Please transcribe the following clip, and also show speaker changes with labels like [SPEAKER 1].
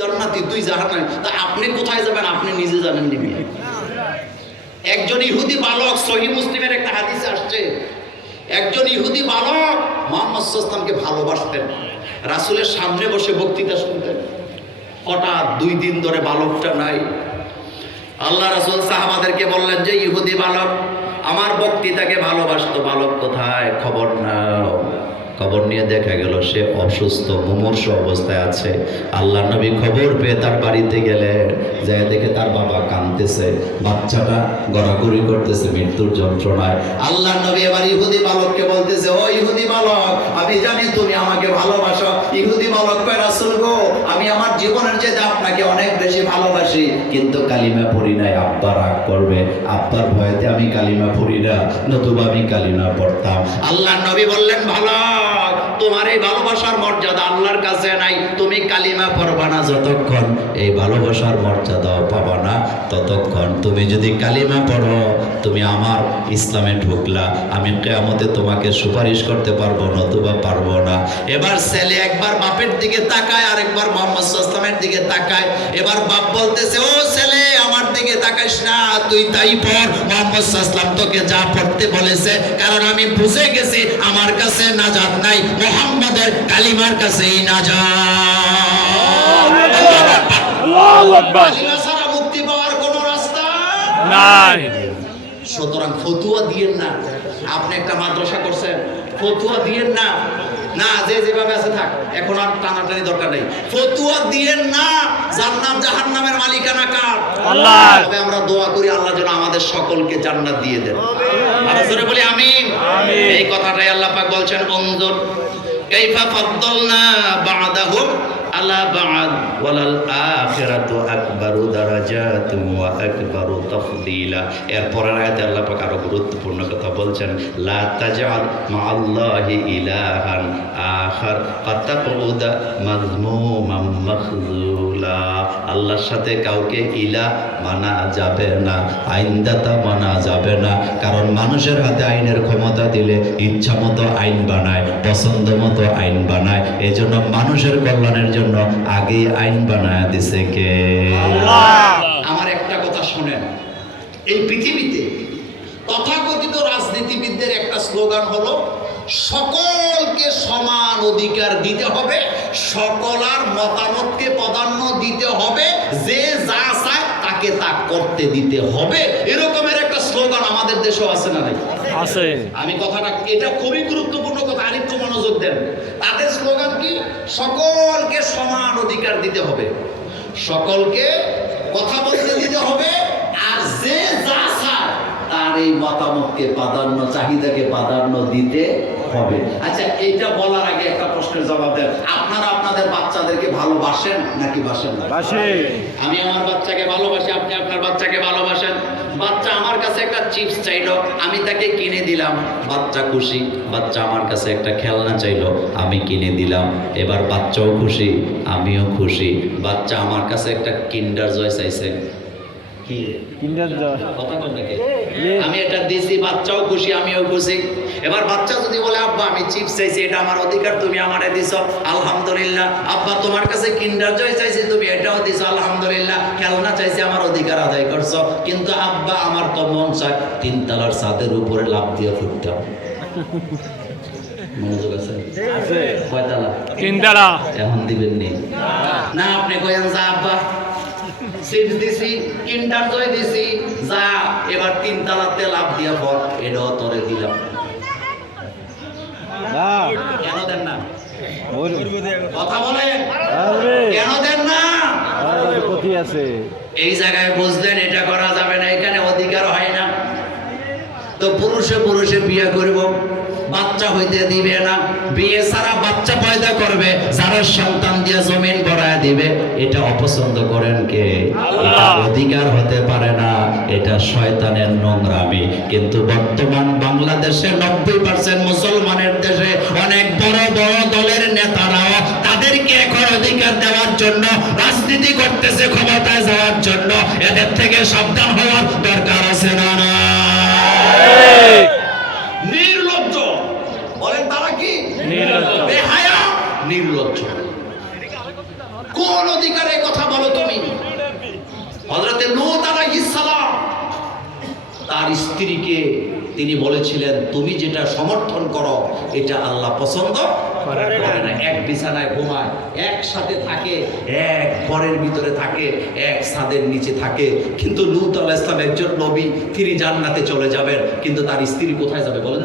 [SPEAKER 1] জান্নাতি, তুই জাহান্নামী। তা আপনি কোথায় যাবেন? আপনি নিজে জানেন নিবি একজন ইহুদি বালক, সহি মুসলিমের একটা হাদিসে আসছে, একজন ইহুদি বালক মোহাম্মদ সাল্লামকে ভালোবাসতেন, রাসূলের সামনে বসে বক্তৃতা শুনতেন। হঠাৎ দুই দিন ধরে বালকটা নাই। আল্লাহ রাসূল সাহাবাদেরকে বললেন, যে ইহুদি বালক, আমার বক্তৃতাকে ভালোবাসতো, বালক কোথায়? খবর নাও। খবর নিয়ে দেখা গেল সে অসুস্থ, মুমূর্ষ অবস্থায় আছে। আল্লাহ নবী খবর পেয়ে তার বাড়িতে গেলে, যায় দেখে তার বাবা কাঁদতেছে, বাচ্চাটা গড়াগড়ি করতেছে মৃত্যুর যন্ত্রণায়। আল্লাহ নবী এবার ইহুদি বালককে বলতেছে, ও ইহুদি বালক, আমি জানি তুমি আমাকে ভালোবাসো। ইহুদি বালক কয় শুনব আমি আমার জীবনের চেয়ে আপনাকে অনেক বেশি ভালোবাসি। কিন্তু কালিমা পড়ি নাই আব্বা রাগ করবে। আব্বার ভয়েতে আমি কালিমা পড়ি না, নতুবা আমি কালিমা পড়তাম। আল্লাহ নবী বললেন, ভালো, তোমার এই ভালোবাসার মর্যাদা আল্লাহর কাছে নাই। তুমি কালিমা পড়বা না যতক্ষণ। এই ভালোবাসার মর্যাদাও পাবা না ততক্ষণ। তুমি যদি কালিমা পড়ো, তুমি আমার ইসলামে ঢুকলা। আমি কেয়ামতে তোমাকে সুপারিশ করতে পারব, নতুবা পারব এবার ছেলে একবার বাপের দিকে তাকায় আর একবার মোহাম্মদ দিকে তাকায়। এবার বাপ বলতেছে ও ছেলে আমার দিকে তাকাইস না তুই তাই পড়। মোহাম্মদ ইসলাম তোকে যা পড়তে বলেছে কারণ আমি বুঝে গেছি আমার কাছে নাজাত নাই মোহাম্মদের কালিমার কাছেই নাজাত।
[SPEAKER 2] আল্লাহু আকবার।
[SPEAKER 1] কালিমা ছাড়া মুক্তি পাওয়ার কোনো রাস্তা
[SPEAKER 2] নাই।
[SPEAKER 1] সুতরাং ফতুয়া দিয়েন না। আপনি একটা মাদ্রাসা করছেন ফতুয়া দিয়েন না। না যে যেভাবে আছে থাক এখন আর টানাটানি দরকার নেই। ফতুয়া দিলেন না জান্নাত জাহান্নামের মালিকানা কার?
[SPEAKER 2] আল্লাহ।
[SPEAKER 1] তবে আমরা দোয়া করি আল্লাহ যেন আমাদের সকলকে জান্নাত দিয়ে দেন। আরও জোরে বলি আমিন। এই কথাটাই আল্লাহ পাক বলছেন অঞ্জর কাইফা ফাদ্দালনা বা'দাহুম আলা বা'দ ওয়ালাল আখিরাতু আকবারু দারাজাতুন ওয়া আকবারু তাফদীলা এরপরের আয়াতে আল্লাহ পাক আরো গুরুত্বপূর্ণ কথা বলছেন লা তাজআল মা'আল্লাহি ইলাহান আখার ফাতাকুদা মাযমুমান মাখজুলা আল্লাহর সাথে কাউকে ইলা মানা যাবে না আইনদাতা মানা যাবে না। কারণ মানুষের হাতে আইনের ক্ষমতা দিলে ইচ্ছা মতো আইন বানায় পছন্দ মতো আইন বানায়। এই জন্য মানুষের কল্যাণের জন্য আগে আইন বানায় দিছে কে? আমার একটা কথা শোনেন এই পৃথিবীতে তথাকথিত রাজনীতিবিদদের একটা স্লোগান হলো সমান অধিকার দিতে হবে সকলার মতামতকে প্রাধান্য দিতে হবে যে যা চায় তাকে তা করতে দিতে হবে। এরকমের একটা স্লোগান আমাদের দেশেও আছে না নাই?
[SPEAKER 2] আছে।
[SPEAKER 1] আমি কথাটা এটা খুবই গুরুত্বপূর্ণ কথা আরেকটু মনোযোগ দেন। তাদের স্লোগান কি? সকলকে সমান অধিকার দিতে হবে। সকলকে কথা বলতে দিতে হবে আর যে যা চায় তার এই মতামতকে প্রাধান্য চাহিদাকে প্রাধান্য দিতে হবে। আচ্ছা এইটা বলার আগে একটা প্রশ্নের জবাব দেন। আপনারা আপনাদের বাচ্চাদেরকে ভালোবাসেন নাকি বাসেন না? আমি আমার বাচ্চাকে ভালোবাসি আপনি আপনার বাচ্চাকে ভালোবাসেন। বাচ্চা আমার কাছে একটা চিপস চাইলো আমি তাকে কিনে দিলাম। বাচ্চা খুশি বাচ্চা আমার কাছে একটা খেলনা চাইলো আমি কিনে দিলাম। এবার বাচ্চাও খুশি আমিও খুশি। বাচ্চা আমার কাছে একটা কিন্ডার জয় চাইছে। আমি এটা দিছি বাচ্চাও খুশি আমিও খুশি। এবার বাচ্চা যদি বলে আব্বা আমি চিপস চাইছি এটা আমার অধিকার তুমি আমারে দিছো আলহামদুলিল্লাহ। আব্বা তোমার কাছে কিন্ডার জয় চাইছি তুমি এটাও দিছো আলহামদুলিল্লাহ। খেলনা চাইছি আমার অধিকার আদায় করছ। কিন্তু আব্বা আমার তো মন চায় তিনতলার ছাদের উপরে লাভ দিয়ে ফুটতাম। মনোযোগ আছে?
[SPEAKER 2] আছে।
[SPEAKER 1] কয়তলা?
[SPEAKER 2] কিন্ডারা
[SPEAKER 1] এখন দিবেন নি? না আপনি কয়েন যা আব্বা চিপস দিছি কিন্ডার জয় দিছি যা এবার তিন তালাতে লাভ দিয়া পর এটাও তোরে দিলাম। কেন দেন না? কথা বলেন। কেন দেন না?
[SPEAKER 2] আছে।
[SPEAKER 1] এই জায়গায় বুঝলেন এটা করা যাবে না এখানে অধিকার হয় না। তো পুরুষে পুরুষে বিয়ে করব। বাচ্চা হইতে দিবে না। বিয়ে ছাড়া বাচ্চা পয়দা করবে যারা সন্তান দিয়ে জমিন ভরায় দিবে এটা অপছন্দ করেন কে? এটা অধিকার হতে পারে না এটা শয়তানের নোংরামি। কিন্তু বর্তমান বাংলাদেশে নব্বই পার্সেন্ট মুসলমানের দেশে অনেক বড় বড় দলের নেতারাও তাদেরকে এখন অধিকার দেওয়ার জন্য রাজনীতি করতেছে ক্ষমতায় যাওয়ার জন্য। এদের থেকে সাবধান হওয়ার দরকার আছে না না। তারা কি বেহায়া? নির্লজ্জ। কোন অধিকারে কথা বলো তুমি? হজরতে তার স্ত্রীকে তিনি বলেছিলেন তুমি যেটা সমর্থন করো এটা আল্লাহ পছন্দ করে না। এক বিছানায় ঘুমায় একসাথে থাকে এক ঘরের ভিতরে থাকে এক ছাদের নিচে থাকে। কিন্তু লুত আলাহ ইসলাম একজন নবী তিনি জান্নাতে চলে যাবেন কিন্তু তার স্ত্রী কোথায় যাবে বলেন